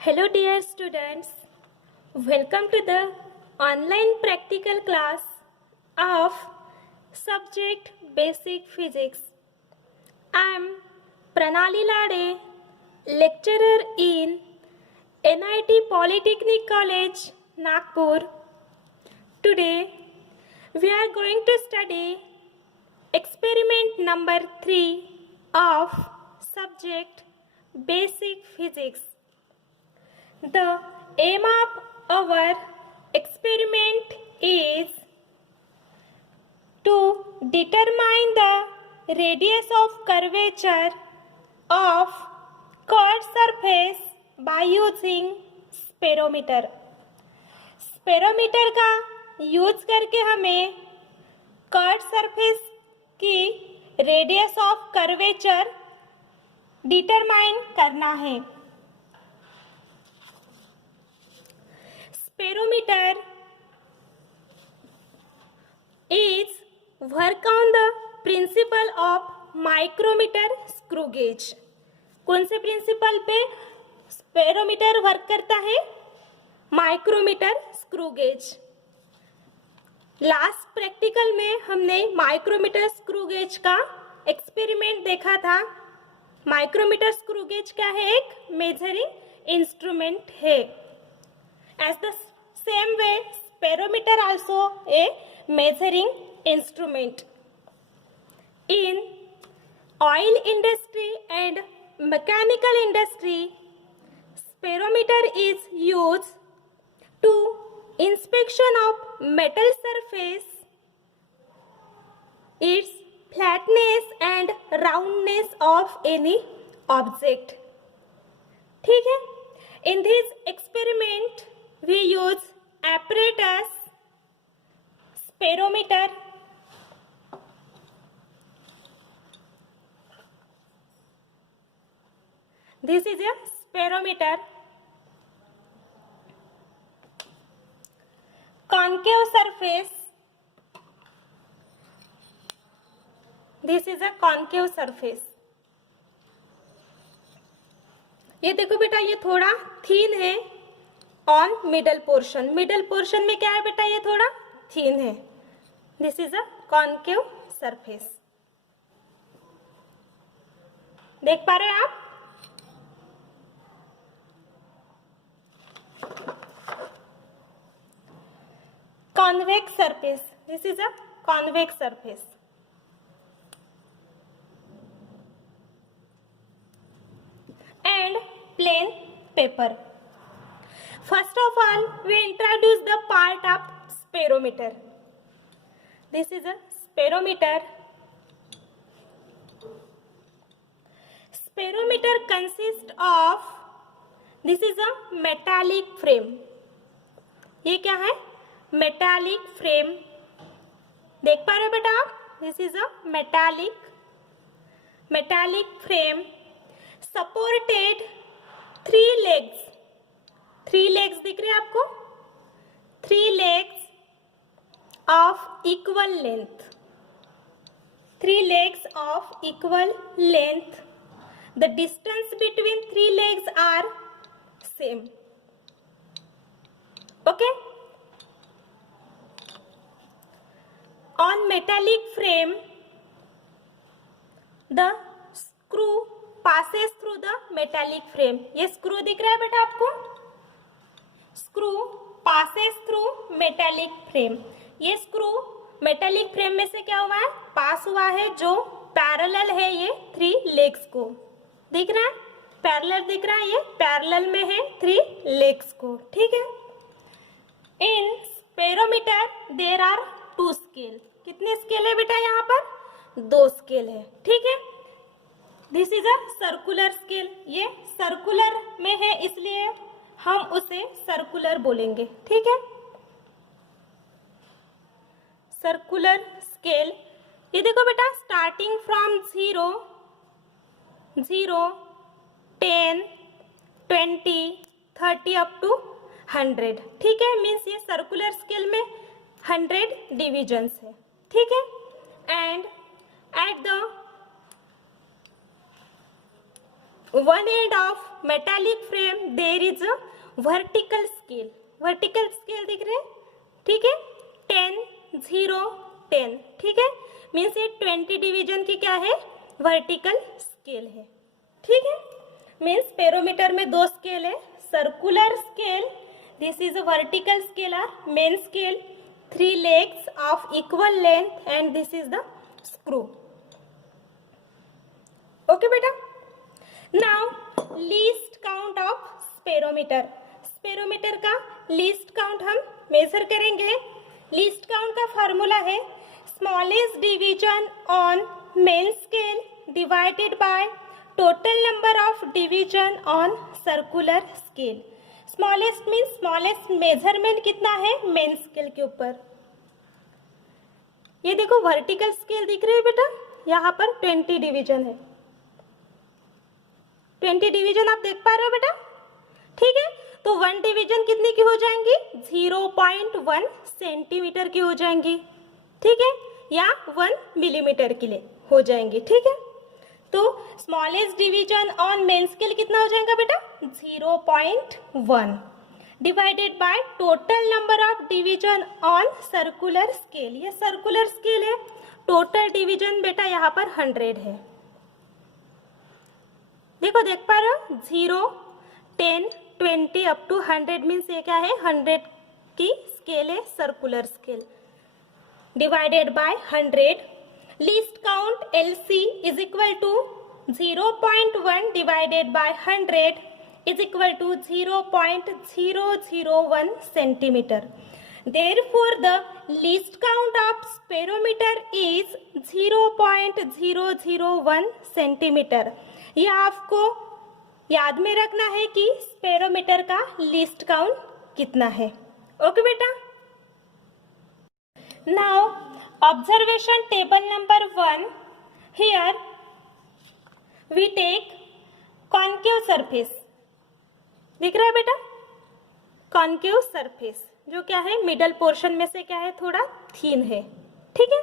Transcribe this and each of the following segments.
Hello dear students, welcome to the online practical class of subject Basic Physics. I am Pranali Lade, lecturer in NIT Polytechnic College, Nagpur. Today we are going to study experiment number 3 of subject Basic Physics. The aim of our experiment is to determine the radius of curvature of curved surface by using spherometer. Spherometer का use करके हमें curve surface की radius of curvature determine करना है. Sperometer is work on the principle of micrometer screw gauge. कौन से principal पे spherometer work करता है? Micrometer screw gauge. Last practical में हमने माइक्रोमीटर स्क्रू गेज का एक्सपेरिमेंट देखा था. माइक्रोमीटर स्क्रू गेज क्या है? एक मेजरिंग इंस्ट्रूमेंट है. As the same way, sperometer also a measuring instrument. In oil industry and mechanical industry, sperometer is used to inspection of metal surface, its flatness and roundness of any object. ठीक है? In this experiment, we use apparatus sperometer. This is a sperometer. Concave surface. This is a concave surface. ये देखो बेटा, ये थोड़ा थीन है on middle portion. Middle portion में क्या है बेटा? ये थोड़ा थीन है. This is a concave surface. देख पा रहे हैं आप? Convex surface. This is a convex surface. And plain paper. First of all, we introduce the part of sperometer. This is a sperometer. Sperometer consists of, this is a metallic frame. ये क्या है? Metallic frame. देख पा रहे हो बेटा आप? This is a metallic frame supported 3 legs. 3 legs दिख रहे हैं आपको? 3 legs of equal length. 3 legs of equal length. The distance between 3 legs are same. Okay? On metallic frame, the screw passes through the metallic frame. ये screw दिख रहा है बेटा आपको? Screw passes through metallic frame. ये screw metallic frame में से क्या हुआ है? पास हुआ है, जो पैरेलल है ये 3 लेग्स को. दिख रहा है? पैरेलल दिख रहा है. ये पैरेलल में है 3 लेग्स को. ठीक है? इन स्पेरोमीटर देयर आर 2 स्केल. कितने स्केल है बेटा? यहाँ पर 2 स्केल है. ठीक है? This is a circular scale. ये सर्कुलर में है, इसलिए हम उसे सर्कुलर बोलेंगे. ठीक है? Circular scale. ये देखो बेटा, स्टार्टिंग फ्रॉम 0, 10, 20, 30 अप टू 100. ठीक है? मीन्स ये सर्कुलर स्केल में 100 डिविजन्स है. ठीक है? And at the one end of metallic frame there is a vertical scale. vertical scale दिख रहे हैं, ठीक है, 10 0 10, ठीक है, मीन्स ये 20 डिवीजन की क्या है, वर्टिकल स्केल है, ठीक है। मीन्स पेरोमीटर में दो स्केल है, circular scale, this is a vertical scale और main scale, 3 legs of equal length and this is the screw. Okay बेटा, now least count of sperometer. Spherometer का लीस्ट काउंट हम मेजर करेंगे। लीस्ट काउंट का formula है smallest division on main scale divided by total number of division on circular scale. Smallest means smallest measurement कितना है main scale के ऊपर। ये देखो वर्टिकल स्केल दिख रही है बेटा, यहाँ पर 20 डिवीजन है, 20 डिवीजन आप देख पा रहे हो बेटा, ठीक है। तो 1 डिवीजन कितने की हो जाएंगी, 0.1 सेंटीमीटर की हो जाएंगी, ठीक है, या 1 मिलीमीटर के लिए हो जाएंगी, ठीक है। तो smallest division on main scale कितना हो जाएगा बेटा, 0.1 divided by total number of division on circular scale. ये सर्कुलर स्केल है, टोटल डिवीजन बेटा यहाँ पर 100 है। देखो देख पा रहे हो, 0 10 20 अप टू 100 मीन्स ये क्या है, 100 की स्केल है, circular scale divided by 100। Least count LC is equal to 0.1 divided by 100 is equal to 0.001 centimetre. Therefore, the least count of sperometer is 0.001 centimetre. यह आपको याद में रखना है कि स्पेरोमीटर का लीस्ट काउंट कितना है। ओके बेटा, now observation table number 1। Here we take concave surface, दिख रहा है बेटा, कॉन्केव सरफेस जो क्या है मिडल पोर्शन में से क्या है, थोड़ा थीन है, ठीक है।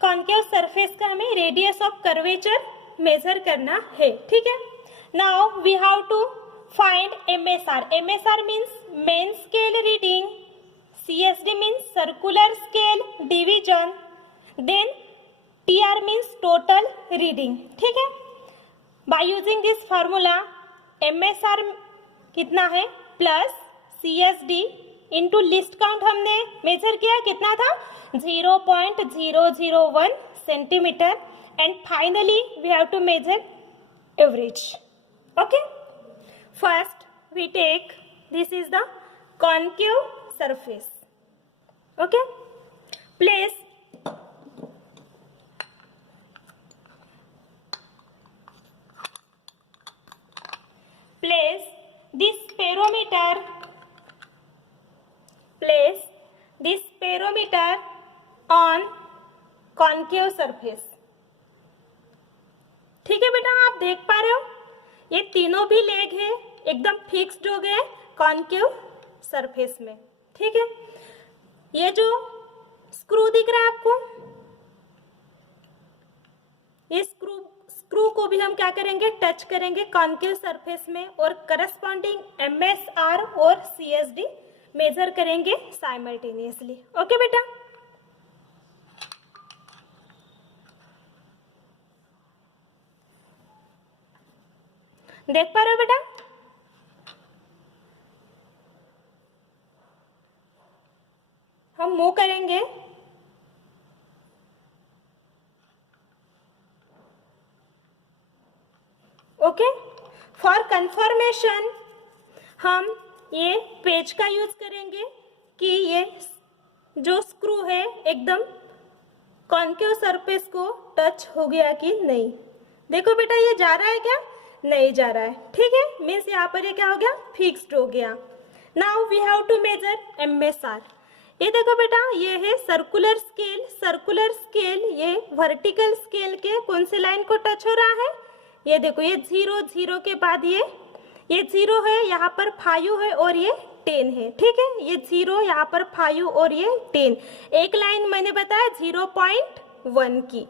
कॉन्केव सरफेस का हमें रेडियस ऑफ कर्वेचर मेजर करना है, ठीक है। Now we have to find MSR। MSR means main scale reading, CSD means circular scale division, then TR means total reading, ठीक है। By using this formula MSR कितना है plus CSD into list count हमने measure किया, कितना था 0.001 centimetre, and finally we have to measure average. Okay, first we take, this is the concave surface. Okay, place this sperometer on concave surface, ठीक है बेटा। आप देख पा रहे हो ये तीनों भी लेग है एकदम फिक्स्ड हो गए कॉन्केव सरफेस में, ठीक है। ये जो स्क्रू दिख रहा है आपको, ये स्क्रू को भी हम क्या करेंगे, टच करेंगे कॉन्केव सरफेस में और करस्पॉन्डिंग MSR और CSD मेजर करेंगे साइमल्टेनियसली। ओके बेटा, देख पा रहे हो बेटा, हम मूव करेंगे, ओके। फॉर कंफर्मेशन हम ये पेज का यूज करेंगे कि ये जो स्क्रू है एकदम कॉन्केव सरफेस को टच हो गया कि नहीं। देखो बेटा ये जा रहा है क्या, नहीं जा रहा है, ठीक है, मीन्स यहाँ पर ये क्या हो गया, फिक्स्ड हो गया। Now we have to measure MSR। ये देखो बेटा ये है सर्कुलर स्केल, सर्कुलर स्केल ये वर्टिकल स्केल के कौन से लाइन को टच हो रहा है, ये देखो ये 0 0 के बाद ये 0 है, यहाँ पर 5 है और ये 10 है, ठीक है। ये 0 यहाँ पर 5 और ये 10, एक लाइन मैंने बताया 0.1 की।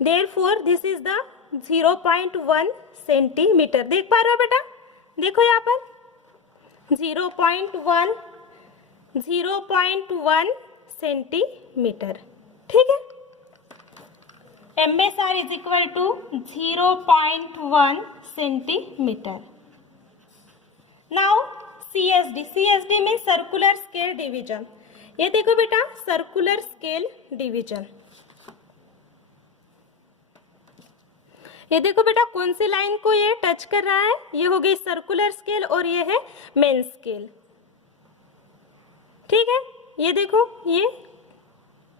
Therefore this is the 0.1 centimetre. देख पा रहे हो बेटा, देखो यहाँ पर 0.1 सेंटीमीटर। ठीक है, MSR is equal to 0.1 centimetre. Now CSD means circular scale division. ये देखो बेटा, सर्कुलर स्केल डिवीजन। ये देखो बेटा, कौन सी लाइन को ये टच कर रहा है, ये हो गई सर्कुलर स्केल और ये है मेन स्केल। ठीक है, ये देखो, ये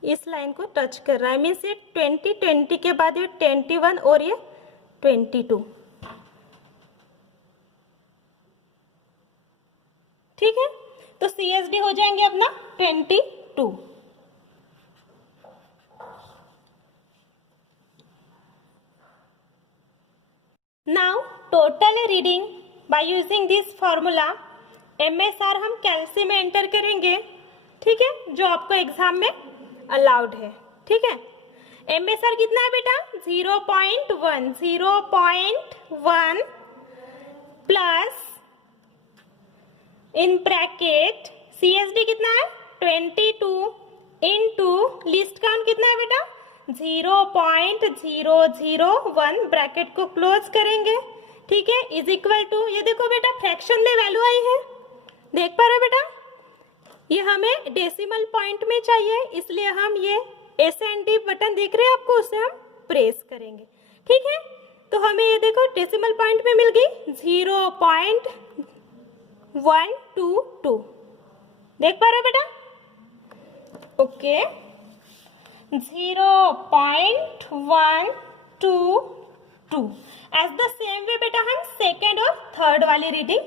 इस लाइन को टच कर रहा है, मीन्स ये 20 के बाद ये 21 और ये 22। ठीक है, तो CSD हो जाएंगे अपना 22। Now total reading by using this formula, MSR हम कैलसी में एंटर करेंगे। ठीक है, जो आपको एग्जाम में अलाउड है। ठीक है, MSR कितना है बेटा, 0.1 प्लस इन ब्रैकेट CSD कितना है 22 इंटू लिस्ट काउंट कितना है बेटा 0.001, ब्रैकेट को क्लोज करेंगे। ठीक है, इज इक्वल टू, ये देखो बेटा फ्रैक्शन में वैल्यू आई है, देख पा रहे हो बेटा, ये हमें डेसिमल पॉइंट में चाहिए, इसलिए हम ये S&D बटन देख रहे हैं आपको, उसे हम प्रेस करेंगे। ठीक है, तो हमें ये देखो डेसिमल पॉइंट में मिल गई 0.122। देख पा रहे हो बेटा, okay, 0.122। As the same way बेटा हम सेकेंड और थर्ड वाली रीडिंग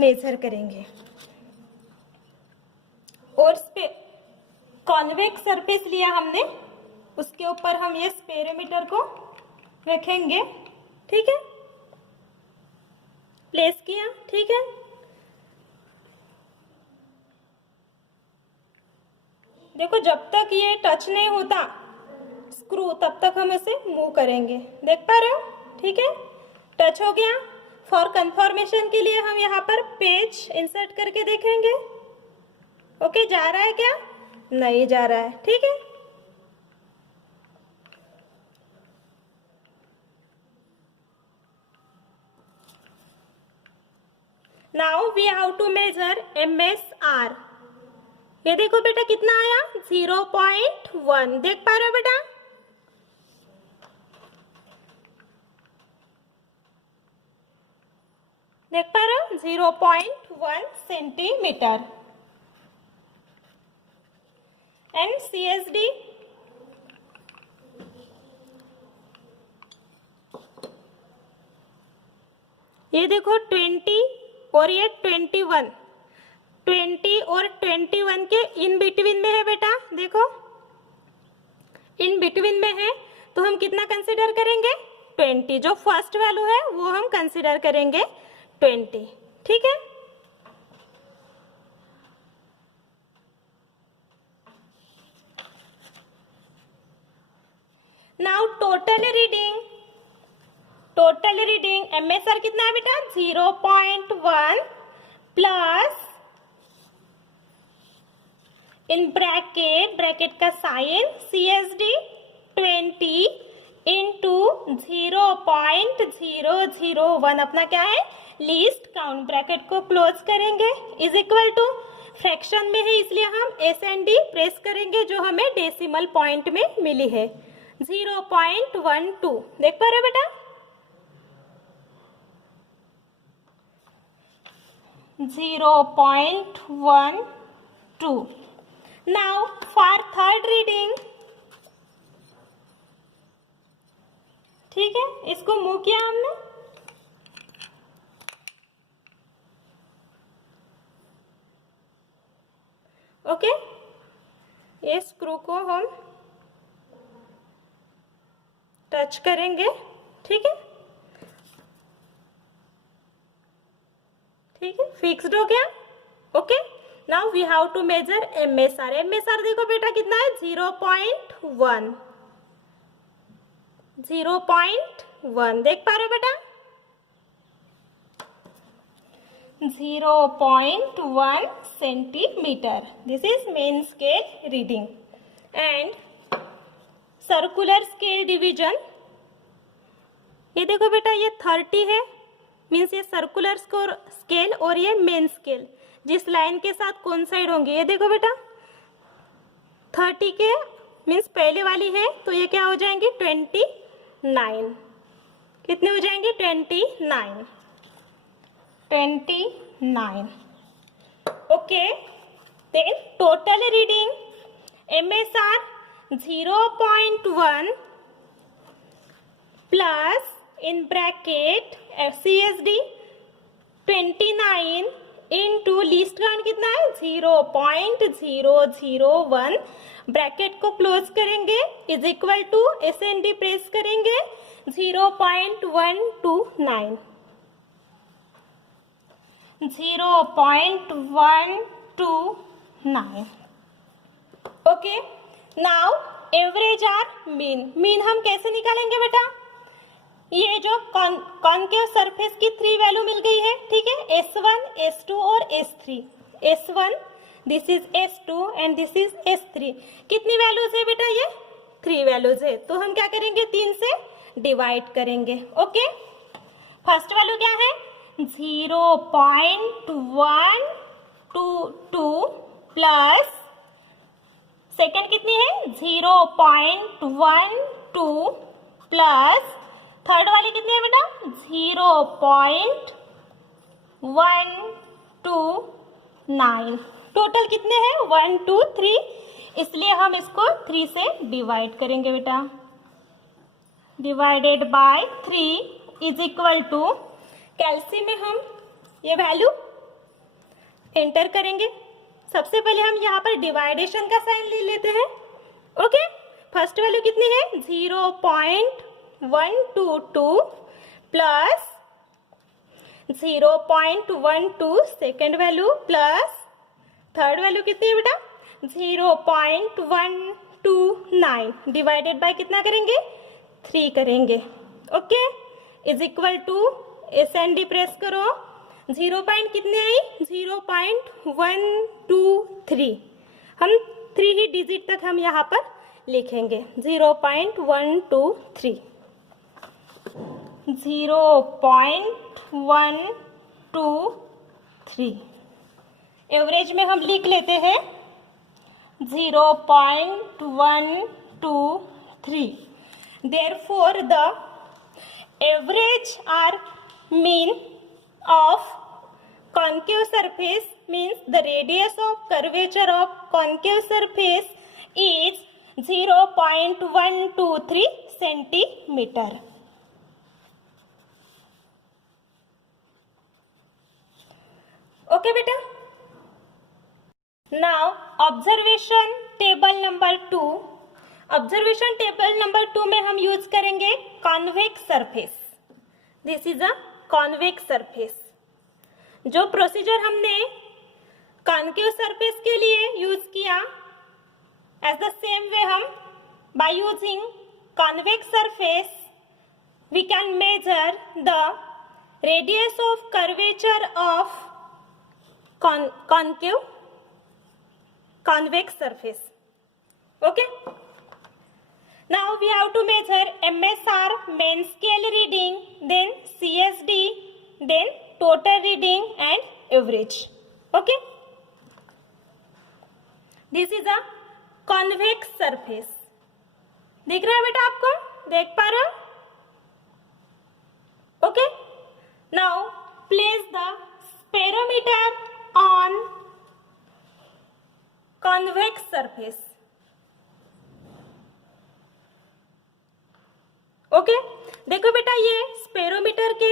मेजर करेंगे। और कॉन्वेक्स सरफेस लिया हमने, उसके ऊपर हम ये स्पेरोमीटर को रखेंगे। ठीक है, प्लेस किया। ठीक है, देखो जब तक ये टच नहीं होता स्क्रू, तब तक हम इसे मूव करेंगे। देख पा रहे हो, ठीक है, टच हो गया। फॉर कंफर्मेशन के लिए हम यहाँ पर पेज इंसर्ट करके देखेंगे। ओके, जा रहा है क्या, नहीं जा रहा है। ठीक है, now we have to measure MSR। ये देखो बेटा कितना आया 0.1। देख पा रहे हो बेटा, देख पा रहे हो 0.1 सेंटीमीटर। एंड CSD ये देखो 20 और ये 21, 20 और 21 के इन बिटवीन में है बेटा। देखो इन बिटवीन में है, तो हम कितना कंसीडर करेंगे 20। जो फर्स्ट वैल्यू है वो हम कंसीडर करेंगे 20। ठीक है, नाउ टोटल रीडिंग MSR कितना है बेटा 0.1 प्लस इन ब्रैकेट का साइन CSD 20 इंटू 0.001, अपना क्या है लीस्ट काउंट, ब्रैकेट को क्लोज करेंगे, इज इक्वल टू, फ्रैक्शन में है इसलिए हम S&D प्रेस करेंगे, जो हमें डेसिमल पॉइंट में मिली है 0.12। देख पा रहे हो बेटा, 0.12। नाउ फॉर थर्ड रीडिंग, ठीक है, इसको मूव किया हमने, ओके, ये स्क्रू को हम टच करेंगे। ठीक है, ठीक है, फिक्स्ड हो गया। Okay, now we have to measure MSR। MSR देखो बेटा कितना है 0.1, 0.1 देख पा रहे हो बेटा, 0.1 centimetre. This is main scale reading. And circular scale division, ये देखो बेटा ये 30 है, मीन्स ये सर्कुलर स्केल और ये मेन स्केल जिस लाइन के साथ कोइंसाइड होंगे. ये देखो बेटा 30 के मीन्स पहले वाली है तो ये क्या हो जाएंगे 29. कितने हो जाएंगे 29. Okay. Then total reading MSR 0.1 plus in bracket CSD 29 into least count कितना है 0.001. ब्रैकेट को क्लोज करेंगे is equal to SND press करेंगे 0.129. 0.129. Okay. Now average or mean. Mean हम कैसे निकालेंगे बेटा, ये जो कॉनकेव सरफेस की 3 वैल्यू मिल गई है, ठीक है, S1, S2 और S3. S1 this is S2 and this is S3. कितनी वैल्यूज है बेटा, ये 3 वैल्यूज है, तो हम क्या करेंगे 3 से डिवाइड करेंगे. ओके. फर्स्ट वैल्यू क्या है 0.122 प्लस सेकेंड कितनी है 0.12 प्लस थर्ड वाली कितनी है बेटा 0.129. टोटल कितने हैं 1 2 3, इसलिए हम इसको 3 से डिवाइड करेंगे बेटा. Divided by 3 is equal to, कैल्सी में हम ये वैल्यू एंटर करेंगे. सबसे पहले हम यहाँ पर डिवाइडेशन का साइन ले लेते हैं. ओके. फर्स्ट वैल्यू कितनी है 0.122 plus 0.12 second value plus third value कितनी है बेटा 0.129 डिवाइडेड बाय कितना करेंगे 3 करेंगे. Okay. Is equal to SND press करो. 0 पॉइंट कितने आई 0.123. हम 3 ही डिजिट तक हम यहाँ पर लिखेंगे 0.123. 0.123. एवरेज में हम लिख लेते हैं 0.123. Therefore, the average or mean of concave surface means the radius of curvature of concave surface is 0.123 centimeter. Okay बेटा. Now observation table number 2. Observation table number 2 में हम यूज करेंगे convex surface. This is a convex surface. जो procedure हमने concave surface के लिए use किया, as the same way हम by using convex surface we can measure the radius of curvature of concave convex surface. Okay. Now we have to measure MSR, main scale reading, then CSD, then total reading and average. Okay. This is a convex surface. दिख रहा है बेटा आपको, देख पा रहे हो? Okay. Now place the sperometer on convex surface. Okay. देखो बेटा ये स्पेरोमीटर के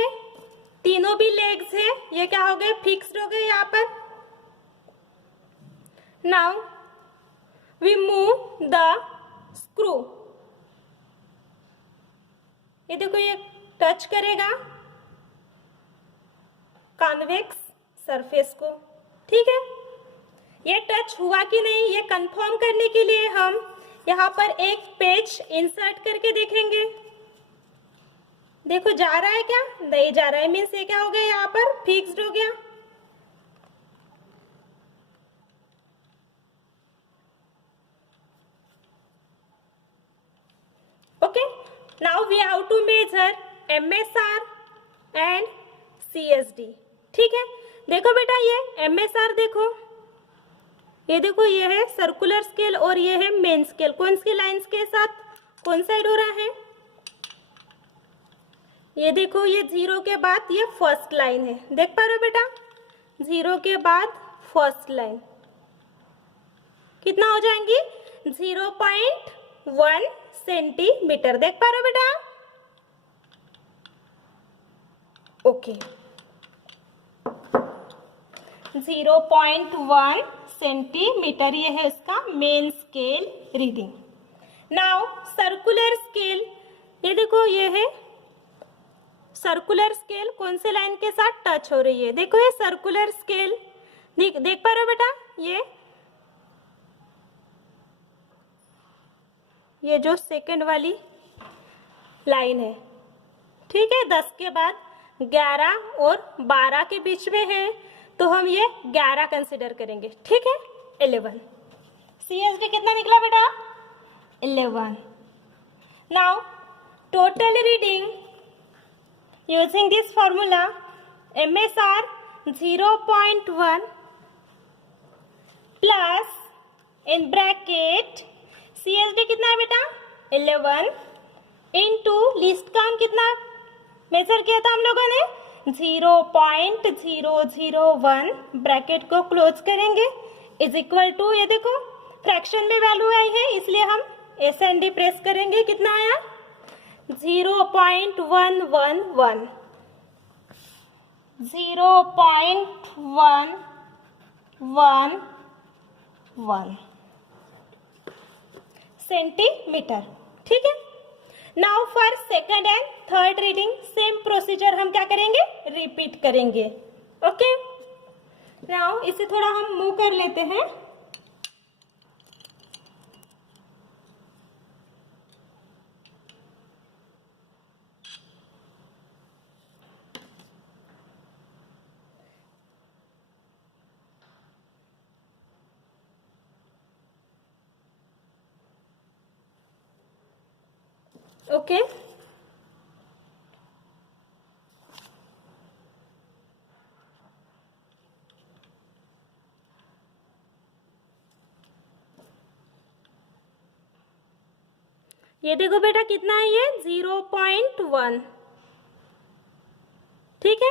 तीनों भी लेग्स है, ये क्या हो गए फिक्स्ड हो गए यहाँ पर. Now we move the screw. ये देखो ये टच करेगा कॉन्वेक्स सरफेस को. ठीक है. ये टच हुआ कि नहीं ये कंफर्म करने के लिए हम यहाँ पर एक पेच इंसर्ट करके देखेंगे. देखो जा रहा है क्या, नहीं जा रहा है, मीन्स ये क्या हो गया, यहाँ पर फिक्स्ड हो गया। Okay, now we have to measure MSR and CSD। ठीक है, देखो बेटा ये MSR देखो, ये है सर्कुलर स्केल और ये है मेन स्केल। कौन सी लाइंस के साथ कौन साइड हो रहा है, ये देखो, ये 0 के बाद ये फर्स्ट लाइन है, देख पा रहे हो बेटा, 0 के बाद फर्स्ट लाइन कितना हो जाएंगी, 0.1 सेंटीमीटर, देख पा रहे हो बेटा। ओके, 0.1 सेंटीमीटर ये है इसका main scale reading. Now circular scale, ये देखो ये है सर्कुलर स्केल, कौन से लाइन के साथ टच हो रही है, देखो ये सर्कुलर स्केल, देख पा रहे हो बेटा, ये जो सेकंड वाली लाइन है, ठीक है, 10 के बाद 11 और 12 के बीच में है, तो हम ये 11 कंसिडर करेंगे, ठीक है। 11, CSD कितना निकला बेटा, 11। Now total reading using this formula, MSR 0.1 plus in bracket CSD कितना है बेटा, 11 इनटू लीस्ट काउंट कितना मेजर किया था हम लोगों ने, 0.001, ब्रैकेट को क्लोज करेंगे, इज इक्वल टू, ये देखो फ्रैक्शन में वैल्यू आई है इसलिए हम एस एंड डी प्रेस करेंगे, कितना आया, 0.111, 0.111 सेंटीमीटर, ठीक है। Now for second and third reading same procedure हम क्या करेंगे, रिपीट करेंगे। ओके, नाउ इसे थोड़ा हम मूव कर लेते हैं। ओके, ये देखो बेटा कितना है, ये 0.1, ठीक है,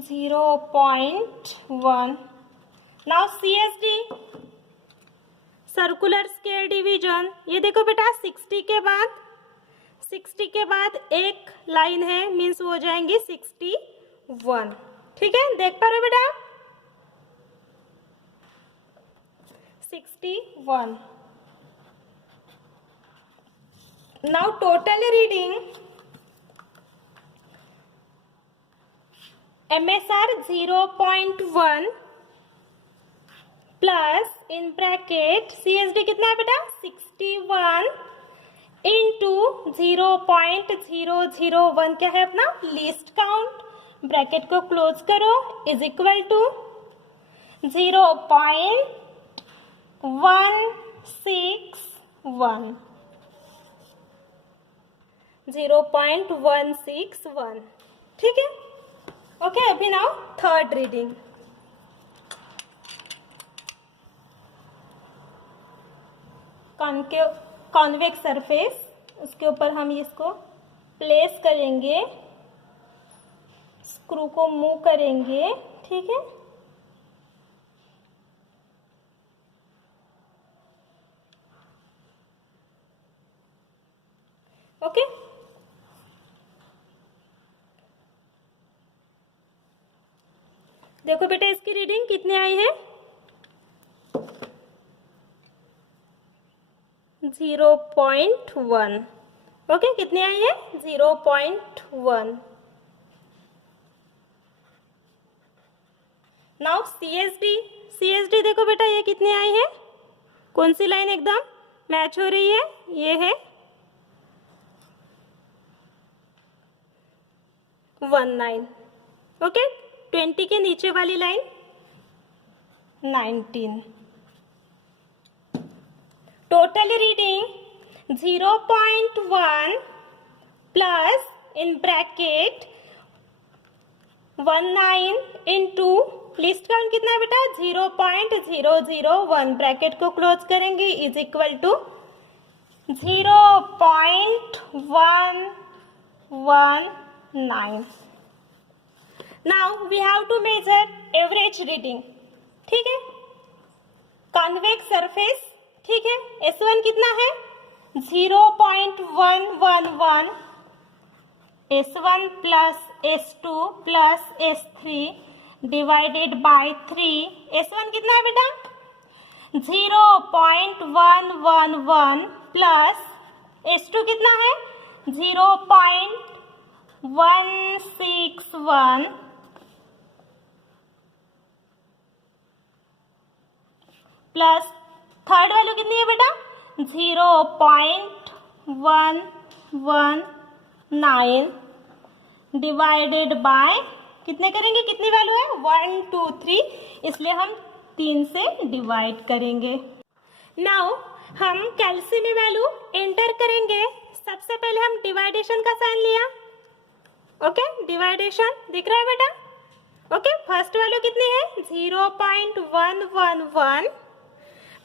0.1। Now CSD circular scale division, ये देखो बेटा 60 के बाद एक लाइन है, मीन्स वो हो जाएंगी 61, ठीक है, देख पा रहे हो बेटा, 61। Now total reading MSR 0.1 plus in bracket CSD कितना है बेटा, 61 इंटू 0.001 क्या है अपना लीस्ट काउंट, ब्रैकेट को क्लोज करो, इज इक्वल टू 0.161, 0.161, ठीक है। ओके, अभी now third reading, convex surface, उसके ऊपर हम इसको प्लेस करेंगे, स्क्रू को मूव करेंगे, ठीक है। ओके, देखो बेटा इसकी रीडिंग कितनी आई है, 0.1, ओके, कितनी आई है, 0.1। नाउ CSD देखो बेटा ये कितनी आई है, कौन सी लाइन एकदम मैच हो रही है, ये है 19. ओके, 20 के नीचे वाली line 19. Total reading 0.1 plus in bracket 19 into list count कितना है बेटा 0.001 ब्रैकेट को क्लोज करेंगे is equal to 0.119. Now we have to measure average reading. ठीक है, कॉन्वेक्स सरफेस. ठीक है, S1 कितना है 0.111. S1 plus S2 plus S3 divided by 3. S1 कितना है बेटा 0.111 प्लस S2 कितना है 0.161 प्लस थर्ड वैल्यू कितनी है बेटा 0.119 डिवाइडेड बाय कितने करेंगे, कितनी वैल्यू है 1 2 3, इसलिए हम 3 से डिवाइड करेंगे. नाउ हम कैल्सी में वैल्यू एंटर करेंगे. सबसे पहले हम डिवाइडेशन का साइन लिया. ओके, डिवाइडेशन दिख रहा है बेटा. ओके, फर्स्ट वैल्यू कितनी है 0.111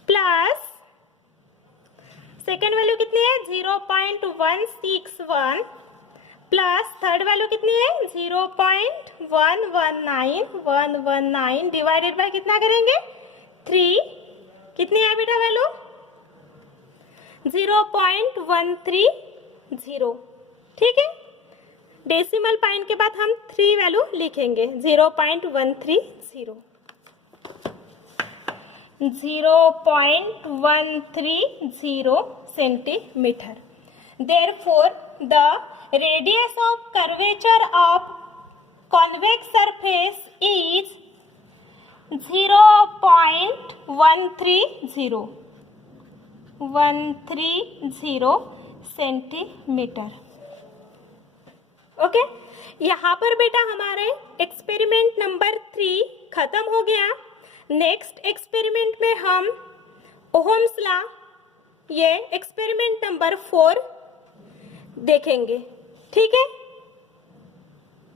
प्लस सेकेंड वैल्यू कितनी है 0.161 प्लस थर्ड वैल्यू कितनी है 0.119 डिवाइडेड बाय कितना करेंगे 3. कितनी है बेटा वैल्यू 0.130. ठीक है, डेसिमल पॉइंट के बाद हम 3 वैल्यू लिखेंगे 0.130. 0.130 centimetre. Therefore, the radius of curvature of convex surface is 0.130 centimetre. Okay, यहाँ पर बेटा हमारे एक्सपेरिमेंट नंबर 3 खत्म हो गया. नेक्स्ट एक्सपेरिमेंट में हम ओहम्स लॉ, ये एक्सपेरिमेंट नंबर 4 देखेंगे. ठीक है.